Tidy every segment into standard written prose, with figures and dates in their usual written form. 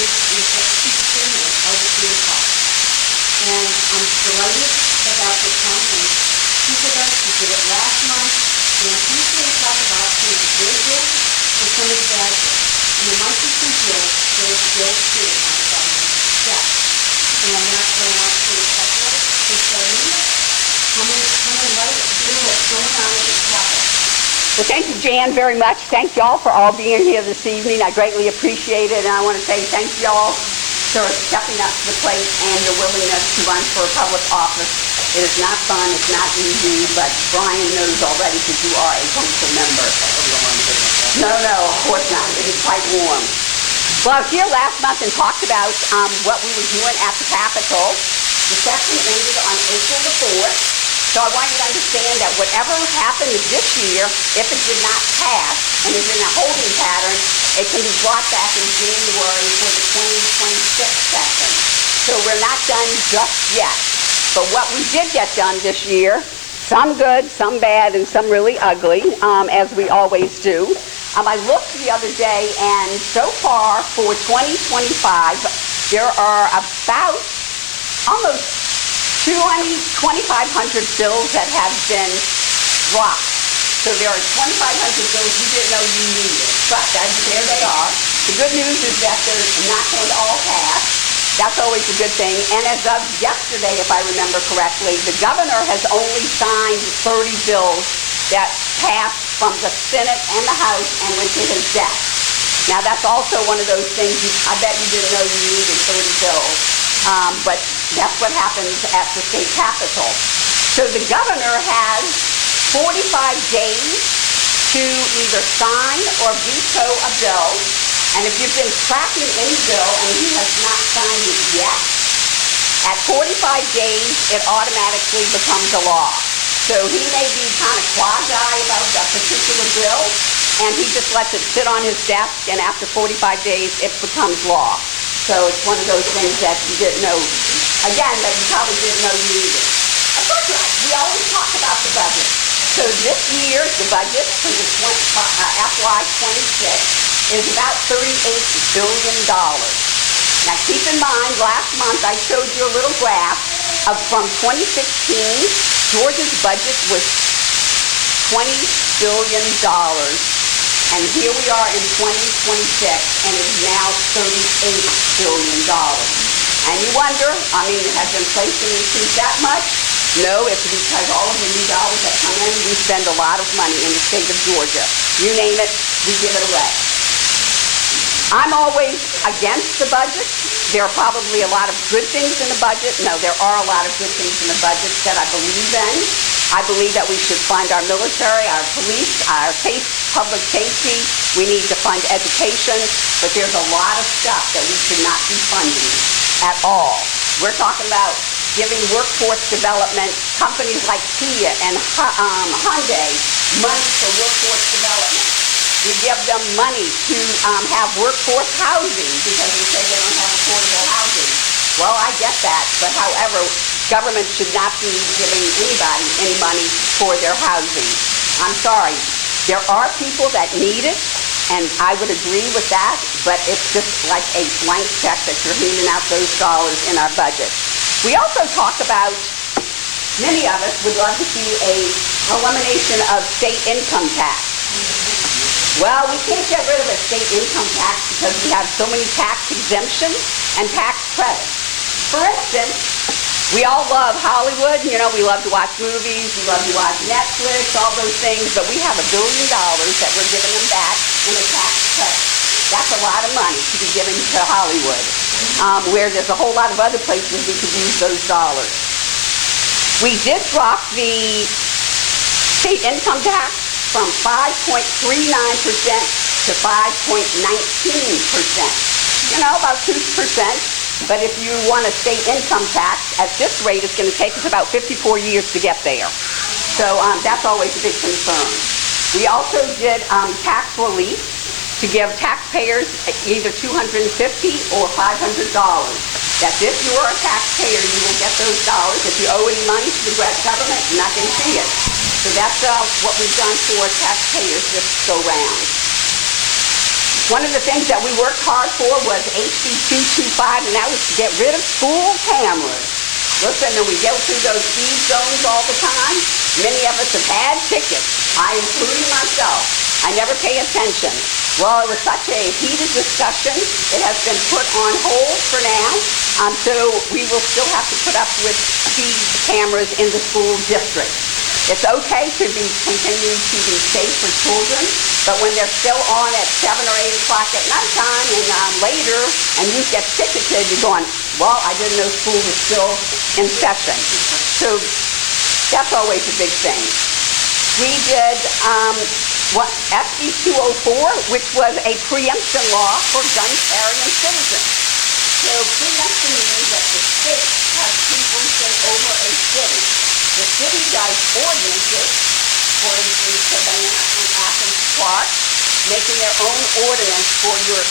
is execution over 3 o'clock. And I'm delighted about this month, and she did it last month, and she's going to talk about some of the good bills and some of the bad bills. And there might be some bills that are still sitting on the government's desk. And that's what I want to talk about. So Charlice, come and let us hear what's going on with this topic. Well, thank you, Jan, very much. Thank y'all for all being here this evening. I greatly appreciate it, and I want to say thank y'all for stepping up to the plate and your willingness to run for public office. It is not fun, it's not easy, but Brian knows already because you are a council member. No, of course not. It is quite warm. Well, I was here last month and talked about what we were doing at the Capitol. The session ended on April the 4th. So I want you to understand that whatever happened this year, if it did not pass and is in a holding pattern, it can be brought back in January for the 2026 session. So we're not done just yet. But what we did get done this year, some good, some bad, and some really ugly, as we always do. I looked the other day, and so far for 2025, there are about almost 2,500 bills that have been dropped. So there are 2,500 bills you didn't know you needed, but there they are. The good news is that they're not going to all pass. That's always a good thing. And as of yesterday, if I remember correctly, the governor has only signed 30 bills that passed from the Senate and the House and went to his desk. Now that's also one of those things, I bet you didn't know you needed 30 bills. But that's what happens at the state capitol. So the governor has 45 days to either sign or veto a bill. And if you've been tracking any bill and he has not signed it yet, at 45 days, it automatically becomes a law. So he may be kind of quasi about that particular bill, and he just lets it sit on his desk, and after 45 days, it becomes law. So it's one of those things that you didn't know, again, that you probably didn't know you needed. Of course, we always talk about the budget. So this year, the budget for the FY26 is about $38 billion. Now keep in mind, last month I showed you a little graph of from 2016, Georgia's budget was $20 billion. And here we are in 2026, and it's now $38 billion. And you wonder, has inflation increased that much? No, it's because all of the new dollars that come in, we spend a lot of money in the state of Georgia. You name it, we give it away. I'm always against the budget. There are probably a lot of good things in the budget. No, there are a lot of good things in the budget that I believe in. I believe that we should fund our military, our police, our public safety. We need to fund education, but there's a lot of stuff that we should not be funding at all. We're talking about giving workforce development, companies like Kia and Hyundai, money for workforce development. We give them money to have workforce housing because we say they don't have affordable housing. Well, I get that, but however, government should not be giving anybody any money for their housing. I'm sorry. There are people that need it, and I would agree with that, but it's just like a blank check that you're handing out those dollars in our budget. We also talk about, many of us would love to see a elimination of state income tax. Well, we can't get rid of a state income tax because we have so many tax exemptions and tax credits. For instance, we all love Hollywood. You know, we love to watch movies, we love to watch Netflix, all those things, but we have $1 billion that we're giving them back in a tax credit. That's a lot of money to be given to Hollywood, where there's a whole lot of other places we could use those dollars. We did drop the state income tax from 5.39% to 5.19%. You know, about 2%. But if you want a state income tax, at this rate, it's going to take us about 54 years to get there. So that's always a big concern. We also did tax relief to give taxpayers either $250 or $500. That if you are a taxpayer, you will get those dollars. If you owe any money to the government, you're not going to see it. So that's what we've done for taxpayers this go round. One of the things that we worked hard for was HB 225, and that was to get rid of school cameras. Listen, and we go through those speed zones all the time. Many of us have had tickets, I including myself. I never pay attention. Well, it was such a heated discussion. It has been put on hold for now, so we will still have to put up with speed cameras in the school district. It's okay to be continuing to be safe for children, but when they're still on at 7 or 8 o'clock at nighttime and later, and you get ticketed, you're going, well, I didn't know school was still in session. So that's always a big thing. We did SB 204, which was a preemption law for gun-carrying citizens. So preemption means that the state has preemption over a city. The city does ordinances, for instance, Savannah and Athens Park, making their own ordinance for your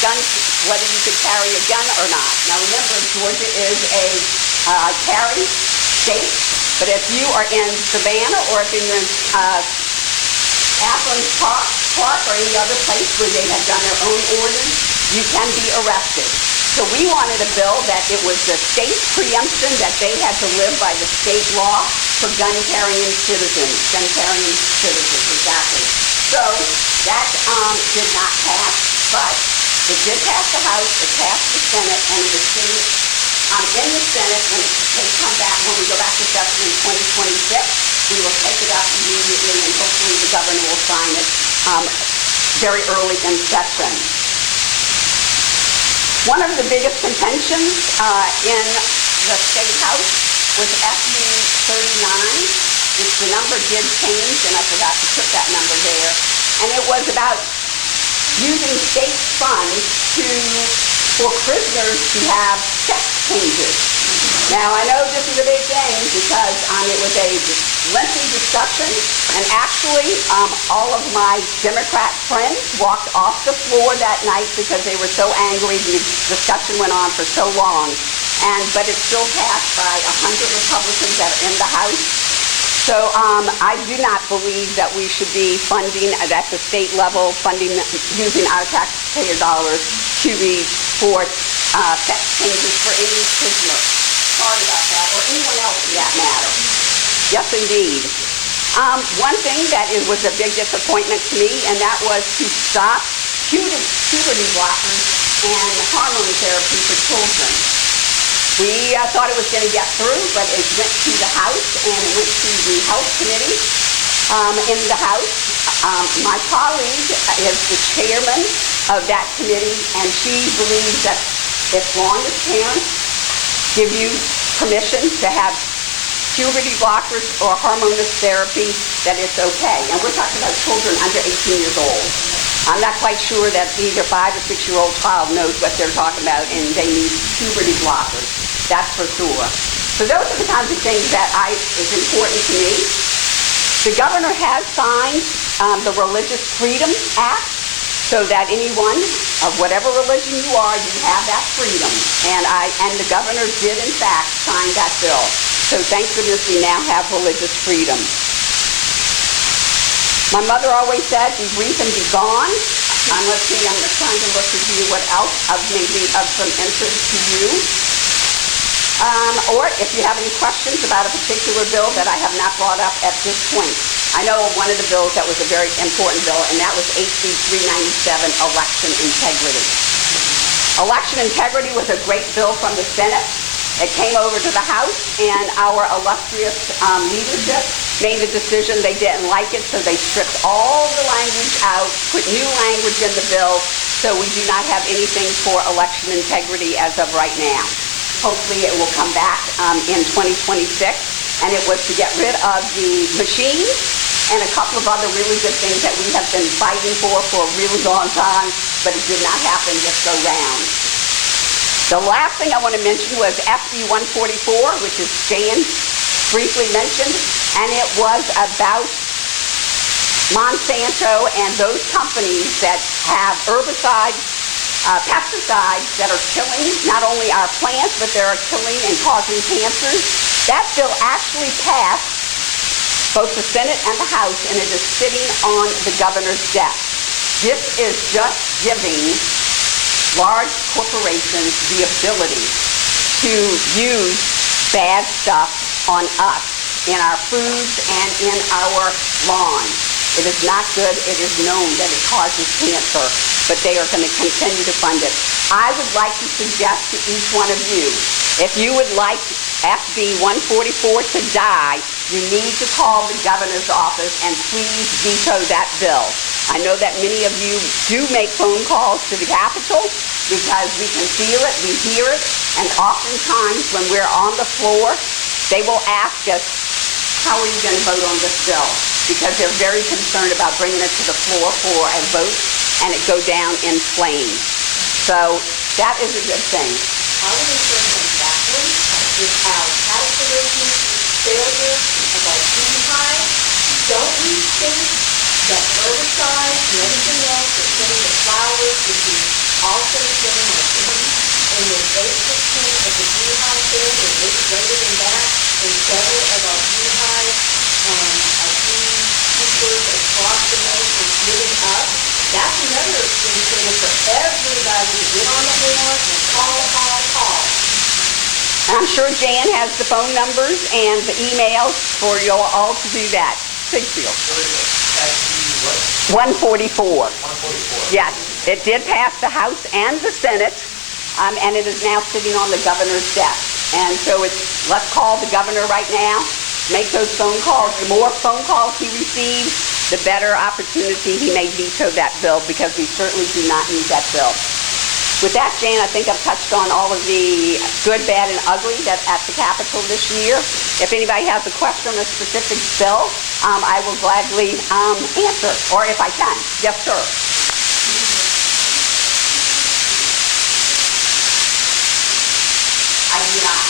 guns, whether you could carry a gun or not. Now remember, Georgia is a carry state, but if you are in Savannah or if you're in Athens Park or any other place where they have done their own ordinance, you can be arrested. So we wanted a bill that it was the state preemption that they had to live by the state law for gun-carrying citizens. Gun-carrying citizens, exactly. So that did not pass, but it did pass the House, it passed the Senate, and it is sitting in the Senate when we go back to session in 2026. We will take it up immediately, and hopefully the governor will sign it very early in session. One of the biggest contentions in the State House was SB 39, which the number did change, and I forgot to put that number there. And it was about using state funds for prisoners to have sex changes. Now, I know this is a big thing because it was a lengthy discussion, and actually all of my Democrat friends walked off the floor that night because they were so angry. The discussion went on for so long, but it still passed by 100 Republicans that are in the House. So I do not believe that we should be funding at the state level, using our taxpayer dollars for sex changes for any prisoner. Sorry about that, or anyone else for that matter. Yes, indeed. One thing that was a big disappointment to me, and that was to stop puberty blockers and hormone therapy for children. We thought it was going to get through, but it went to the House, and it went to the Health Committee in the House. My colleague is the chairman of that committee, and she believes that as long as parents give you permission to have puberty blockers or hormone therapy, that it's okay. And we're talking about children under 18 years old. I'm not quite sure that either 5 or 6-year-old child knows what they're talking about, and they need puberty blockers. That's for sure. So those are the kinds of things that is important to me. The governor has signed the Religious Freedom Act, so that anyone of whatever religion you are, you have that freedom. And the governor did, in fact, sign that bill. So thank goodness we now have religious freedom. My mother always said, be brief and be gone. Let's see, I'm trying to look to see what else maybe of some interest to you. Or if you have any questions about a particular bill that I have not brought up at this point. I know one of the bills that was a very important bill, and that was HB 397, Election Integrity. Election Integrity was a great bill from the Senate. It came over to the House, and our illustrious leadership made the decision they didn't like it, so they stripped all the language out, put new language in the bill, so we do not have anything for election integrity as of right now. Hopefully it will come back in 2026, and it was to get rid of the machines and a couple of other really good things that we have been fighting for a really long time, but it did not happen this go round. The last thing I want to mention was SB 144, which is Jan briefly mentioned, and it was about Monsanto and those companies that have herbicides, pesticides that are killing not only our plants, but they're killing and causing cancers. That bill actually passed both the Senate and the House, and it is sitting on the governor's desk. This is just giving large corporations the ability to use bad stuff on us in our foods and in our lawn. It is not good. It is known that it causes cancer, but they are going to continue to fund it. I would like to suggest to each one of you, if you would like SB 144 to die, you need to call the governor's office and please veto that bill. I know that many of you do make phone calls to the Capitol because we can feel it, we hear it, and oftentimes when we're on the floor, they will ask us, how are you going to vote on this bill? Because they're very concerned about bringing it to the floor for a vote and it go down in flames. So that is a good thing. I would encourage them that one without capitalism, failure of our beehive. Don't we think that herbicides and everything else that's killing the flowers would be also killing our bees? And with 8% of the beehive failure, or greater than that, in several of our beehives, our beekeepers across the nation giving up, that's another incentive for everybody to get on the horn and call. And I'm sure Jan has the phone numbers and the emails for you all to do that. Sigfield. 144. Yes, it did pass the House and the Senate, and it is now sitting on the governor's desk. And so let's call the governor right now, make those phone calls. The more phone calls he receives, the better opportunity he may veto that bill, because we certainly do not need that bill. With that, Jane, I think I've touched on all of the good, bad, and ugly that's at the Capitol this year. If anybody has a question on a specific bill, I will gladly answer, or if I can. Yes, sir. I do not.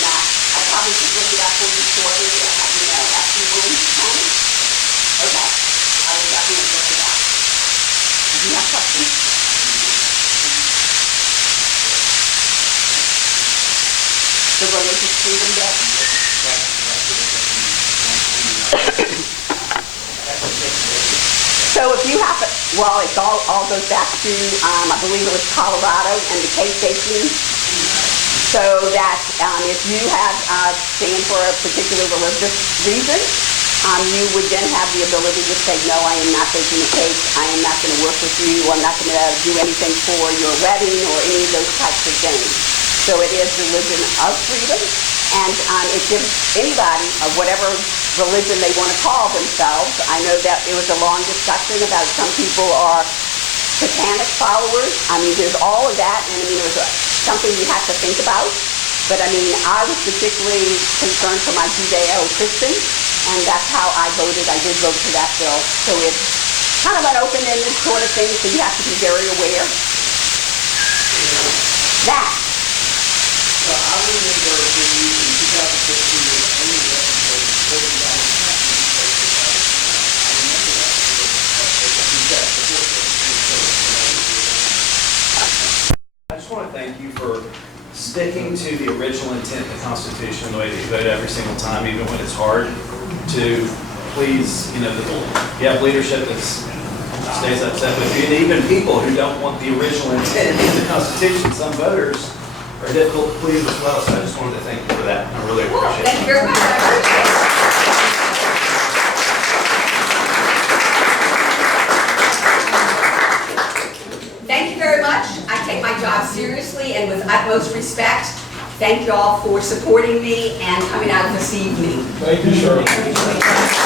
I probably could look it up for you shortly and let you know. After you will come. Okay. I will definitely look it up. Do you have questions? The religious freedom bill? So if you have it, well, it all goes back to, I believe it was Colorado and the case baking. So that if you have stand for a particular religious reason, you would then have the ability to say, no, I am not baking a cake, I am not going to work with you, I'm not going to do anything for your wedding or any of those types of things. So it is religion of freedom, and it gives anybody whatever religion they want to call themselves. I know that there was a long discussion about some people are satanic followers. I mean, there's all of that, and I mean, there's something you have to think about. But I mean, I was particularly concerned for my Judeo-Christian, and that's how I voted. I did vote for that bill. So it's kind of an open-ended sort of thing, so you have to be very aware. That. So I remember when you, in 2015, you were only recommending $40 I remember that. I just want to thank you for sticking to the original intent of the Constitution, the way that you vote every single time, even when it's hard, to please, you have leadership that stays upset with you, and even people who don't want the original intent of the Constitution. Some voters are difficult to please as well, so I just wanted to thank you for that. I really appreciate it. Thank you very much. I appreciate it. Thank you very much. I take my job seriously and with utmost respect. Thank you all for supporting me and coming out this evening. Thank you, Charlice.